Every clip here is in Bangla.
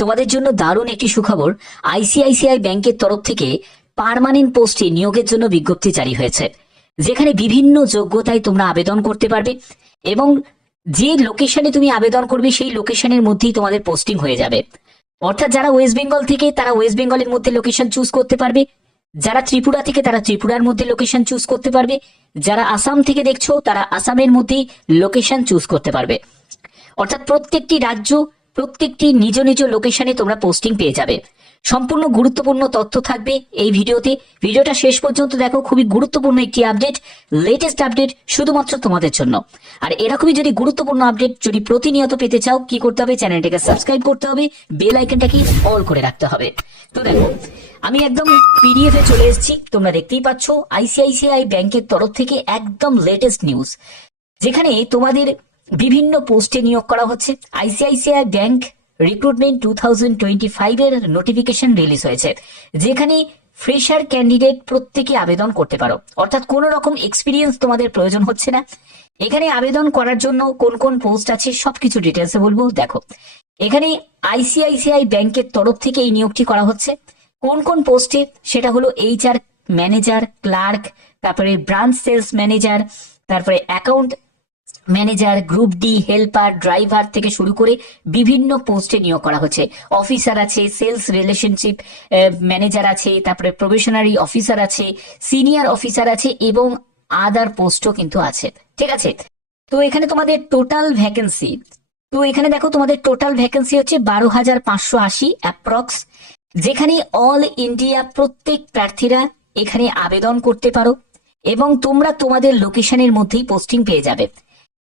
তোমাদের জন্য দারুণ একটি সুখবর, আইসিআইসিআই ব্যাংকের তরফ থেকে পার্মানেন্ট পোস্টে নিয়োগের জন্য বিজ্ঞপ্তি জারি হয়েছে, যেখানে বিভিন্ন যোগ্যতায় তোমরা আবেদন করতে পারবে এবং যে লোকেশনে তুমি আবেদন করবে সেই লোকেশনের মধ্যেই তোমাদের পোস্টিং হয়ে যাবে। অর্থাৎ যারা ওয়েস্ট বেঙ্গল থেকে, তারা ওয়েস্ট বেঙ্গলের মধ্যে লোকেশন চুজ করতে পারবে, যারা ত্রিপুরা থেকে, তারা ত্রিপুরার মধ্যে লোকেশন চুজ করতে পারবে, যারা আসাম থেকে দেখছ, তারা আসামের মধ্যেই লোকেশন চুজ করতে পারবে। অর্থাৎ প্রত্যেকটি রাজ্য প্রত্যেকটি নিজ নিজ লোকেশনে তোমরা পোস্টিং পেয়ে যাবে। সম্পূর্ণ গুরুত্বপূর্ণ তথ্য থাকবে এই ভিডিওতে। ভিডিওটা শেষ পর্যন্ত দেখো, খুবই গুরুত্বপূর্ণ একটি আপডেট লেটেস্ট আপডেট শুধুমাত্র তোমাদের জন্য। আর এরকমই যদি গুরুত্বপূর্ণ আপডেট যদি প্রতিনিয়ত পেতে চাও, কি করতে হবে? চ্যানেলটাকে সাবস্ক্রাইব করতে হবে বেল আইকনটাকে অল করে রাখতে হবে। তো দেখো, আমি একদম পিডিএফ এ চলে এসেছি, তোমরা দেখতেই পাচ্ছ আইসিআইসিআই ব্যাংকের তরফ থেকে একদম লেটেস্ট নিউজ যেখানে তোমাদের বিভিন্ন পোস্টে নিয়োগ করা হচ্ছে। ICICI bank recruitment two thousand twenty ফাইভের নোটিফিকেশন রিলিজ হয়েছে। যেখানে ফ্রেশার ক্যান্ডিডেট প্রত্যেকে আবেদন করতে পারো। অর্থাৎ কোনো রকম এক্সপিরিয়েন্স তোমাদের প্রয়োজন হচ্ছে না। এখানে আবেদন করার জন্য কোন কোন পোস্ট আছে সবকিছু ডিটেলসে বলব। দেখো, এখানে আইসিআইসিআই ব্যাংকের তরফ থেকে এই নিয়োগটি করা হচ্ছে। কোন কোন পোস্টে সেটা হলো এইচআর ম্যানেজার ক্লার্ক তারপরে ব্রাঞ্চ সেলস ম্যানেজার তারপরে account manager, group D, helper, driver থেকে শুরু করে বিভিন্ন পোস্টে নিয়োগ করা হচ্ছে। অফিসার আছে, সেলস রিলেশনশিপ ম্যানেজার আছে, তারপরে প্রবেশনারি অফিসার আছে, সিনিয়র অফিসার আছে এবং আদার পোস্টও কিন্তু আছে। ঠিক আছে? তো এখানে তোমাদের টোটাল ভ্যাকেন্সি, তো এখানে দেখো তোমাদের টোটাল ভ্যাকেন্সি হচ্ছে বারো হাজার পাঁচশো আশি অ্যাপ্রক্স। যেখানে অল ইন্ডিয়া প্রত্যেক প্রার্থীরা এখানে আবেদন করতে পারো এবং তোমরা তোমাদের লোকেশনের মধ্যেই পোস্টিং পেয়ে যাবে।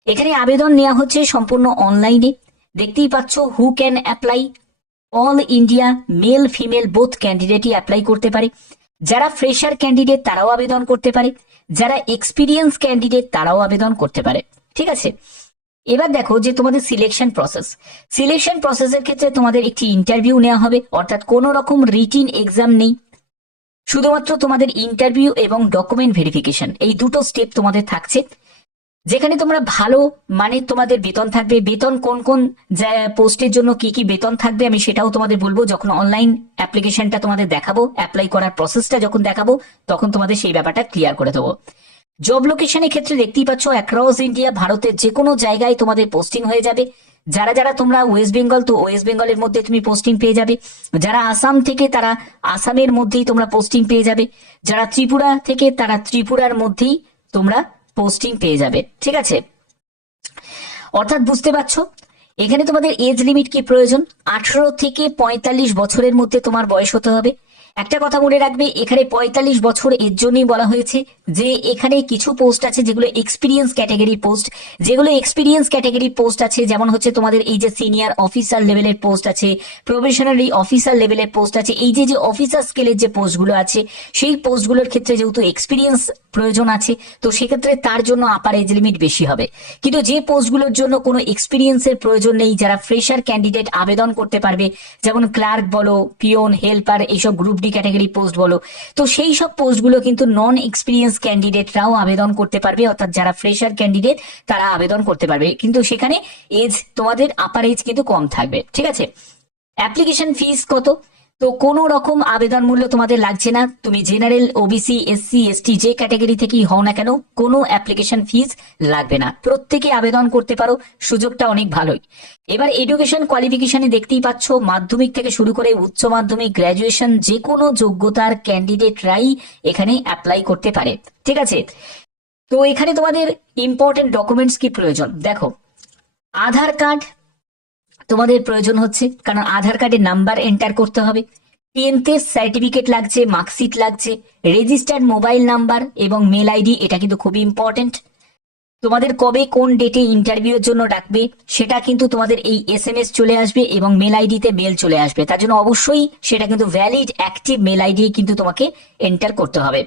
এখানে আবেদন নেওয়া হচ্ছে সম্পূর্ণ অনলাইনে দেখতেই পাচ্ছ who can apply all India male female both ক্যান্ডিডেটই apply করতে পারে। যারা ফ্রেশার ক্যান্ডিডেট তারাও আবেদন করতে পারে। যারা এক্সপিরিয়েন্স ক্যান্ডিডেট তারাও আবেদন করতে পারে। ঠিক আছে? এবার দেখো যে তোমাদের সিলেকশন প্রসেস সিলেকশন প্রসেসের ক্ষেত্রে তোমাদের একটি ইন্টারভিউ নেওয়া হবে, অর্থাৎ কোনো রকম রিটিন এক্সাম নেই। শুধুমাত্র তোমাদের ইন্টারভিউ এবং ডকুমেন্ট ভেরিফিকেশন এই দুটো স্টেপ তোমাদের থাকছে। যেখানে তোমরা ভালো মানে তোমাদের বেতন থাকবে। বেতন কোন কোন পোস্টের জন্য কি কি বেতন থাকবে আমি সেটাও তোমাদের বলব। যখন অনলাইন অ্যাপ্লিকেশনটা তোমাদের দেখাবো অ্যাপ্লাই করার প্রসেসটা যখন দেখাবো, তখন তোমাদের সেই ব্যাপারটা ক্লিয়ার করে দেবো। জব লোকেশনের ক্ষেত্রে দেখতেই পাচ্ছ অ্যাক্রস ইন্ডিয়া ভারতের যে কোনো জায়গায় তোমাদের পোস্টিং হয়ে যাবে। যারা যারা তোমরা ওয়েস্ট বেঙ্গল তো ওয়েস্ট বেঙ্গলের মধ্যে তুমি পোস্টিং পেয়ে যাবে। যারা আসাম থেকে, তারা আসামের মধ্যেই তোমরা পোস্টিং পেয়ে যাবে। যারা ত্রিপুরা থেকে, তারা ত্রিপুরার মধ্যেই তোমরা পোস্টিং পেয়ে যাবে, ঠিক আছে? অর্থাৎ বুঝতে পারছ? এখানে তোমাদের এজ লিমিট কি প্রয়োজন? আঠারো থেকে পঁয়তাল্লিশ বছরের মধ্যে তোমার বয়স হতে হবে। একটা কথা মনে রাখবে, এখানে পঁয়তাল্লিশ বছর এর জন্যই বলা হয়েছে যে এখানে কিছু পোস্ট আছে যেগুলো এক্সপিরিয়েন্স ক্যাটাগরি পোস্ট যেগুলো এক্সপিরিয়েন্স ক্যাটাগরি পোস্ট আছে, যেমন হচ্ছে তোমাদের এই যে সিনিয়র অফিসার লেভেলের পোস্ট আছে প্রফেশনারি অফিসার লেভেলের পোস্ট আছে, এই যে যে অফিসার স্কেলের যে পোস্টগুলো আছে, সেই পোস্টগুলোর ক্ষেত্রে যেহেতু এক্সপিরিয়েন্স প্রয়োজন আছে, তো সেক্ষেত্রে তার জন্য আপার এজ লিমিট বেশি হবে। কিন্তু যে পোস্টগুলোর জন্য কোনো এক্সপিরিয়েন্সের প্রয়োজন নেই, যারা ফ্রেশার ক্যান্ডিডেট আবেদন করতে পারবে, যেমন ক্লার্ক বলো পিওন হেল্পার এইসব গ্রুপ ডি ক্যাটাগরি পোস্ট বলো। তো সেই সব পোস্টগুলো কিন্তু নন এক্সপিরিয়েন্স ক্যান্ডিডেটরাও আবেদন করতে পারবে, অর্থাৎ যারা ফ্রেশার ক্যান্ডিডেট তারা আবেদন করতে পারবে। কিন্তু সেখানে এজ তোমাদের আপার এজ কিন্তু কম থাকবে, ঠিক আছে? অ্যাপ্লিকেশন ফিস কত? তো কোনো রকম আবেদন মূল্য তোমাদের লাগছে না। তুমি জেনারেল ওবিসি এসসি এসটি যে ক্যাটাগরি থেকেই হও না কেন, কোনো অ্যাপ্লিকেশন ফিজ লাগবে না। প্রত্যেকে আবেদন করতে পারো, সুযোগটা অনেক ভালোই। এবার এডুকেশন কোয়ালিফিকেশনে দেখতেই পাচ্ছ, মাধ্যমিক থেকে শুরু করে উচ্চ মাধ্যমিক গ্র্যাজুয়েশন যে কোনো যোগ্যতার ক্যান্ডিডেটরাই এখানে অ্যাপ্লাই করতে পারে। ঠিক আছে? তো এখানে তোমাদের ইম্পর্টেন্ট ডকুমেন্টস কি প্রয়োজন? দেখো, আধার কার্ড তোমাদের প্রয়োজন হচ্ছে কারণ আধার কার্ডের নাম্বার এন্টার করতে হবে। টেন্থ সার্টিফিকেট লাগছে মার্কশিট লাগছে রেজিস্টার্ড মোবাইল নাম্বার এবং মেল আইডি এটা কিন্তু খুবই ইম্পর্টেন্ট তোমাদের কবে কোন ডেটে ইন্টারভিউর জন্য ডাকবে, সেটা কিন্তু তোমাদের এই এস এম এস চলে আসবে এবং মেল আইডিতে মেল চলে আসবে। তার জন্য অবশ্যই সেটা কিন্তু ভ্যালিড অ্যাক্টিভ মেল আইডি কিন্তু তোমাকে এন্টার করতে হবে।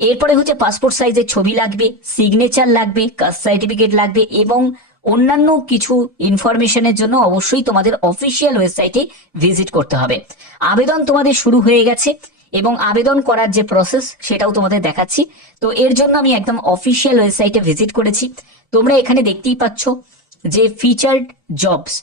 এরপরে হচ্ছে পাসপোর্ট সাইজের ছবি লাগবে সিগনেচার লাগবে কাস্ট সার্টিফিকেট লাগবে এবং অন্যান্য কিছু ইনফরমেশনের জন্য অবশ্যই তোমাদের অফিসিয়াল ওয়েবসাইটে ভিজিট করতে হবে। আবেদন তোমাদের শুরু হয়ে গেছে এবং আবেদন করার যে প্রসেস সেটাও তোমাদের দেখাচ্ছি। তো এর জন্য আমি একদম অফিসিয়াল ওয়েবসাইটে ভিজিট করেছি। তোমরা এখানে দেখতেই পাচ্ছ যে ফিচার্ড জবস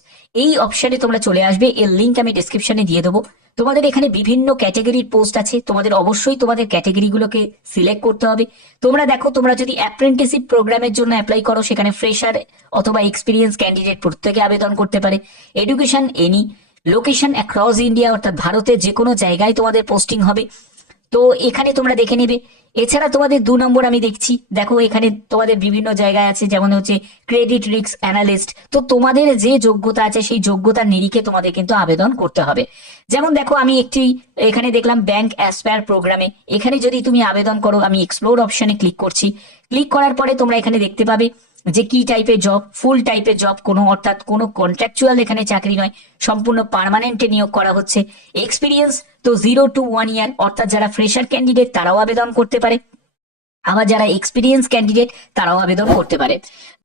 এই অপশনে তোমরা চলে আসবে। এর লিঙ্ক আমি ডিসক্রিপশনে দিয়ে দেবো। তোমাদের এখানে বিভিন্ন ক্যাটাগরির পোস্ট আছে। তোমাদের অবশ্যই তোমাদের ক্যাটাগরিগুলোকে সিলেক্ট করতে হবে। তোমরা দেখো, তোমরা যদি অ্যাপ্রেন্টিসিপ প্রোগ্রামের জন্য অ্যাপ্লাই করো, সেখানে ফ্রেশার অথবা এক্সপিরিয়েন্স ক্যান্ডিডেট প্রত্যেকে আবেদন করতে পারে। Education any location across India অর্থাৎ ভারতের যে কোনো জায়গায় তোমাদের পোস্টিং হবে। তো এখানে তোমরা দেখে নেবে। এছাড়া তোমাদের দু নম্বর আমি দেখছি। দেখো, এখানে তোমাদের বিভিন্ন জায়গায় আছে, যেমন হচ্ছে ক্রেডিট রিস্ক অ্যানালিস্ট তো তোমাদের যে যোগ্যতা আছে, সেই যোগ্যতার নিরিখে তোমাদের কিন্তু আবেদন করতে হবে। যেমন দেখো, আমি একটি, এখানে দেখলাম ব্যাংক অ্যাসপায়ার প্রোগ্রামে এখানে যদি তুমি আবেদন করো, আমি এক্সপ্লোর অপশনে ক্লিক করছি। ক্লিক করার পরে তোমরা এখানে দেখতে পাবে যে কি টাইপের জব ফুল টাইপের জব কোনো অর্থাৎ কোনো কন্ট্রাকচুয়াল এখানে চাকরি নয়, সম্পূর্ণ পারমানেন্টে নিয়োগ করা হচ্ছে। এক্সপিরিয়েন্স তো জিরো টু ওয়ান ইয়ার অর্থাৎ যারা ফ্রেশার ক্যান্ডিডেট তারাও আবেদন করতে পারে। আবার যারা এক্সপিরিয়েন্স ক্যান্ডিডেট তারাও আবেদন করতে পারে।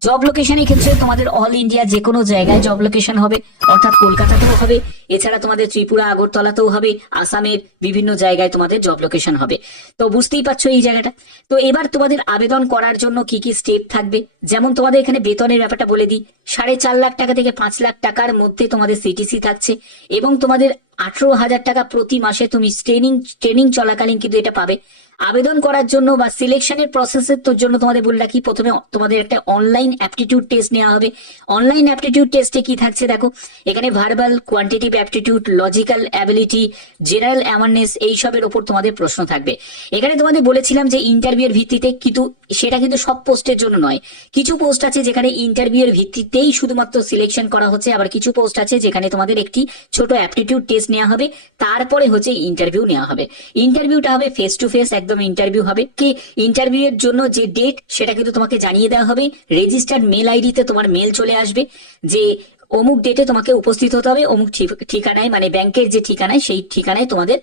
জব লোকেশনের ক্ষেত্রে তোমাদের অল ইন্ডিয়া যে কোনো জায়গায় জব লোকেশন হবে, অর্থাৎ কলকাতাতেও হবে, এছাড়া তোমাদের ত্রিপুরা, আগরতলাতেও হবে, আসামের বিভিন্ন জায়গায় তোমাদের জব লোকেশন হবে। তো বুঝতেই পারছ এই জায়গাটা? তো এবার তোমাদের আবেদন করার জন্য কি কি স্টেপ থাকবে? যেমন তোমাদের এখানে বেতনের ব্যাপারটা বলে দিই। সাড়ে চার লাখ টাকা থেকে পাঁচ লাখ টাকার মধ্যে তোমাদের সিটিসি থাকছে এবং তোমাদের আঠারো হাজার টাকা প্রতি মাসে তুমি ট্রেনিং ট্রেনিং চলাকালীন কিন্তু এটা পাবে। আবেদন করার জন্য বা সিলেকশনের প্রসেসের তোর জন্য তোমাদের বলে রাখি, প্রথমে তোমাদের একটা অনলাইন অ্যাপটিটিউড টেস্ট নেওয়া হবে। অনলাইন অ্যাপটিটিউড টেস্টে কি থাকছে দেখো, এখানে verbal quantitative aptitude logical ability general awareness এইসবের ওপর তোমাদের প্রশ্ন থাকবে। এখানে তোমাদের বলেছিলাম যে ইন্টারভিউর ভিত্তিতে কিন্তু সেটা কিন্তু সব পোস্টের জন্য নয়। কিছু পোস্ট আছে যেখানে ইন্টারভিউর ভিত্তিতেই শুধুমাত্র সিলেকশন করা হচ্ছে, আবার কিছু পোস্ট আছে যেখানে তোমাদের একটি ছোট অ্যাপটিটিউড টেস্ট নেওয়া হবে, তারপরে হচ্ছে ইন্টারভিউ নেওয়া হবে। ইন্টারভিউটা হবে ফেস টু ফেস একদম ইন্টারভিউ হবে। কি ইন্টারভিউ এর জন্য যে ডেট সেটা কিন্তু তোমাকে জানিয়ে দেওয়া হবে। রেজিস্টার্ড মেল আইডিতে তোমার মেল চলে আসবে। যে অমুক ডেটে তোমাকে উপস্থিত হতে হবে, অমুক ঠিক- ঠিকানায় মানে ব্যাংকের যে ঠিকানায়, সেই ঠিকানায় তোমাদের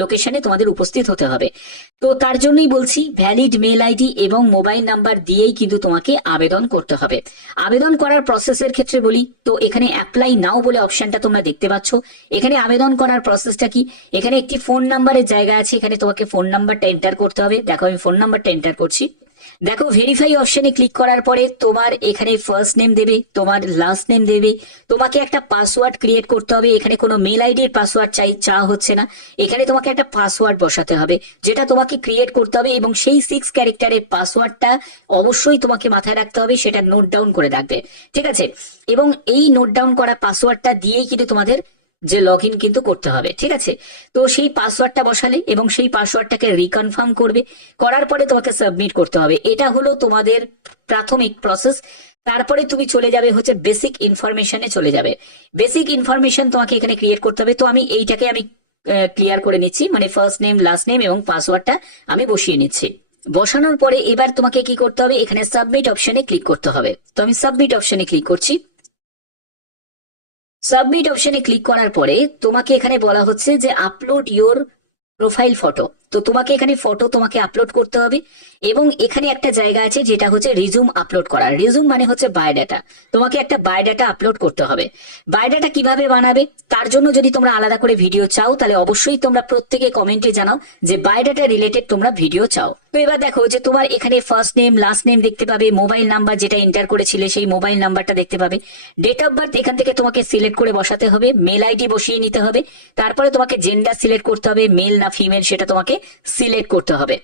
লোকেশনে তোমাদের উপস্থিত হতে হবে। তো তার জন্যই বলছি ভ্যালিড মেল আইডি এবং মোবাইল নাম্বার দিয়েই কিন্তু তোমাকে আবেদন করতে হবে। আবেদন করার প্রসেসের ক্ষেত্রে বলি, তো এখানে অ্যাপ্লাই নাও বলে অপশনটা তোমরা দেখতে পাচ্ছ। এখানে আবেদন করার প্রসেসটা কি? এখানে একটি ফোন নাম্বারের জায়গা আছে, এখানে তোমাকে ফোন নাম্বারটা এন্টার করতে হবে। দেখো আমি ফোন নাম্বারটা এন্টার করছি। দেখো ভেরিফাই অপশনে ক্লিক করার পরে তোমার এখানে ফার্স্ট নেম দেবে, তোমার লাস্ট নেম দেবে। তোমাকে একটা পাসওয়ার্ড ক্রিয়েট করতে হবে। এখানে কোনো মেল আইডির পাসওয়ার্ড চাই, চাওয়া হচ্ছে না। এখানে তোমাকে একটা পাসওয়ার্ড বসাতে হবে, যেটা তোমাকে ক্রিয়েট করতে হবে এবং সেই সিক্স ক্যারেক্টারের পাসওয়ার্ডটা অবশ্যই তোমাকে মাথায় রাখতে হবে, সেটা নোট ডাউন করে রাখবে। ঠিক আছে? এবং এই নোট ডাউন করা পাসওয়ার্ডটা দিয়েই কিন্তু তোমাদের যে লগ ইন কিন্তু করতে হবে, ঠিক আছে? তো সেই পাসওয়ার্ডটা বসালে এবং সেই পাসওয়ার্ডটাকে রিকনফার্ম করবে, করার পরে তোমাকে সাবমিট করতে হবে। এটা হলো তোমাদের প্রাথমিক প্রসেস তারপরে তুমি চলে যাবে হচ্ছে বেসিক ইনফরমেশনে চলে যাবে। বেসিক ইনফরমেশন তোমাকে এখানে ক্রিয়েট করতে হবে। তো আমি এইটাকে আমি ক্লিয়ার করে নিচ্ছি। মানে ফার্স্ট নেম লাস্ট নেম এবং পাসওয়ার্ডটা আমি বসিয়ে নিচ্ছি। বসানোর পরে এবার তোমাকে কি করতে হবে? এখানে সাবমিট অপশনে ক্লিক করতে হবে। তো আমি সাবমিট অপশনে ক্লিক করছি। সাবমিট অপশনে ক্লিক করার পরে তোমাকে এখানে বলা হচ্ছে যে আপলোড ইওর প্রোফাইল ফটো তো তোমাকে এখানে ফটো তোমাকে আপলোড করতে হবে এবং এখানে একটা জায়গা আছে যেটা হচ্ছে রিজুম আপলোড করা। রিজুম মানে হচ্ছে বায়োডাটা তোমাকে একটা বায়োডাটা আপলোড করতে হবে। বায়োডাটা কীভাবে বানাবে? তার জন্য যদি তোমরা আলাদা করে ভিডিও চাও, তাহলে অবশ্যই তোমরা প্রত্যেকে কমেন্টে জানাও যে বায়োডাটা রিলেটেড তোমরা ভিডিও চাও। তো এবার দেখো যে তোমার এখানে ফার্স্ট নেম লাস্ট নেম দেখতে পাবে মোবাইল নাম্বার যেটা এন্টার করেছিলে, সেই মোবাইল নাম্বারটা দেখতে পাবে। ডেট অফ বার্থ এখান থেকে তোমাকে সিলেক্ট করে বসাতে হবে মেল আইডি বসিয়ে নিতে হবে। তারপরে তোমাকে জেন্ডার সিলেক্ট করতে হবে মেল না ফিমেল সেটা তোমাকে সিলেক্ট করতে হবে।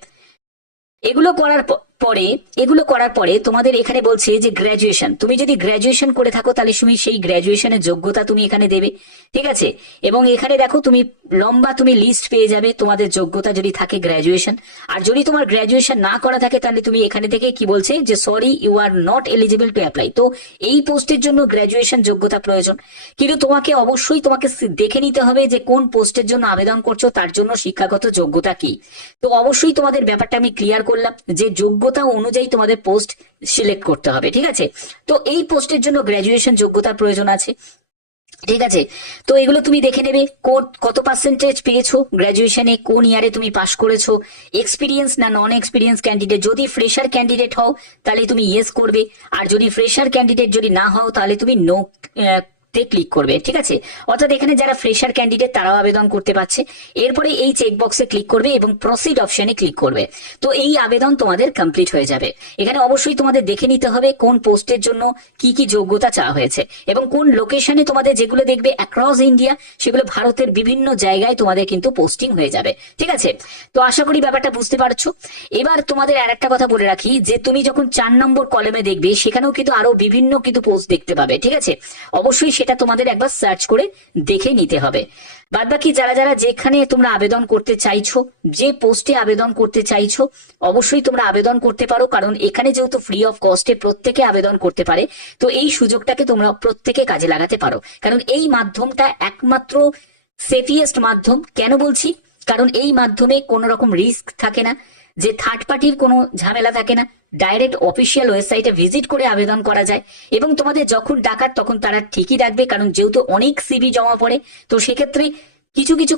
এগুলো করার প- পরে, এগুলো করার পরে তোমাদের এখানে বলছে যে গ্র্যাজুয়েশন তুমি যদি গ্র্যাজুয়েশন করে থাকো, তাহলে তুমি সেই গ্র্যাজুয়েশনের যোগ্যতা তুমি এখানে দেবে, ঠিক আছে? এবং এখানে দেখো তুমি লম্বা তুমি লিস্ট পেয়ে যাবে, তোমাদের যোগ্যতা যদি থাকে গ্র্যাজুয়েশন আর যদি তোমার গ্র্যাজুয়েশন না করা থাকে, তাহলে তুমি এখানে থেকে কি বলছে যে sorry you are not eligible to apply তো এই পোস্টের জন্য গ্র্যাজুয়েশন যোগ্যতা প্রয়োজন। কিন্তু তোমাকে অবশ্যই তোমাকে দেখে নিতে হবে যে, কোন পোস্টের জন্য আবেদন করছ, তার জন্য শিক্ষাগত যোগ্যতা কি। তো অবশ্যই তোমাদের ব্যাপারটা আমি ক্লিয়ার করলাম যে যোগ্যতা অনুযায়ী তোমাদের পোস্ট সিলেক্ট করতে হবে, ঠিক আছে? তো এই পোস্টের জন্য গ্র্যাজুয়েশন যোগ্যতার প্রয়োজন আছে, ঠিক আছে? তো এগুলো তুমি দেখে নেবে কত পার্সেন্টেজ পেয়েছ গ্র্যাজুয়েশনে কোন ইয়ারে তুমি পাশ করেছ এক্সপিরিয়েন্স না নন এক্সপিরিয়েন্স ক্যান্ডিডেট যদি ফ্রেশার ক্যান্ডিডেট হও, তাহলে তুমি ইয়েস করবে, আর যদি ফ্রেশার ক্যান্ডিডেট যদি না হও, তাহলে তুমি নো তে ক্লিক করবে, ঠিক আছে? অর্থাৎ এখানে যারা ফ্রেশার ক্যান্ডিডেট তারাও আবেদন করতে পারছে। এরপরে এই চেক বক্সে ক্লিক করবে এবং প্রসিড অপশনে ক্লিক করবে। তো এই আবেদন তোমাদের কমপ্লিট হয়ে যাবে। এখানে অবশ্যই তোমাদের দেখে নিতে হবে কোন পোস্টের জন্য কি কি যোগ্যতা চাওয়া হয়েছে এবং কোন লোকেশনে তোমাদের যেগুলো দেখবে অ্যাক্রস ইন্ডিয়া সেগুলো ভারতের বিভিন্ন জায়গায় তোমাদের কিন্তু পোস্টিং হয়ে যাবে। ঠিক আছে? তো আশা করি ব্যাপারটা বুঝতে পারছ। এবার তোমাদের আর একটা কথা বলে রাখি, যে তুমি যখন চার নম্বর কলমে দেখবে, সেখানেও কিন্তু আরও বিভিন্ন কিন্তু পোস্ট দেখতে পাবে, ঠিক আছে? অবশ্যই সেটা তোমাদের একবার সার্চ করে দেখে নিতে হবে। বাদ বাকি যারা যারা যেখানে তোমরা আবেদন করতে চাইছো, যে পোস্টে আবেদন করতে চাইছো, অবশ্যই তোমরা আবেদন করতে পারো, কারণ এখানে যেহেতু ফ্রি অফ কস্টে প্রত্যেকে আবেদন করতে পারে, তো এই সুযোগটাকে তোমরা প্রত্যেকে কাজে লাগাতে পারো। কারণ এই মাধ্যমটা একমাত্র সেফিয়েস্ট মাধ্যম, কেন বলছি? কারণ এই মাধ্যমে কোনো রকম রিস্ক থাকে না। যে থার্ড পার্টির কোনো ঝামেলা থাকে না ডাইরেক্ট অফিসিয়াল ওয়েবসাইটে ভিজিট করে আবেদন করা যায়। এবং তোমাদের যখন ডাকার তখন তারা ঠিকই ডাকবে কারণ যেহেতু অনেক সিভি জমা পড়ে, তো সেক্ষেত্রে কিছু কিছু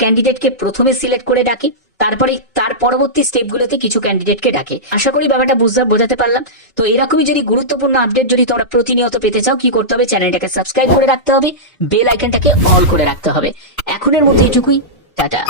ক্যান্ডিডেটকে প্রথমে সিলেক্ট করে ডাকে, তারপরে তার পরবর্তী স্টেপগুলোতে কিছু ক্যান্ডিডেটকে ডাকে। আশা করি ব্যাপারটা বুঝতে বোঝাতে পারলাম। তো এরকমই যদি গুরুত্বপূর্ণ আপডেট যদি তোমরা প্রতিনিয়ত পেতে চাও, কি করতে হবে? চ্যানেলটাকে সাবস্ক্রাইব করে রাখতে হবে বেল আইকনটাকে অল করে রাখতে হবে। এখনের মধ্যে এটুকুই, টাটা।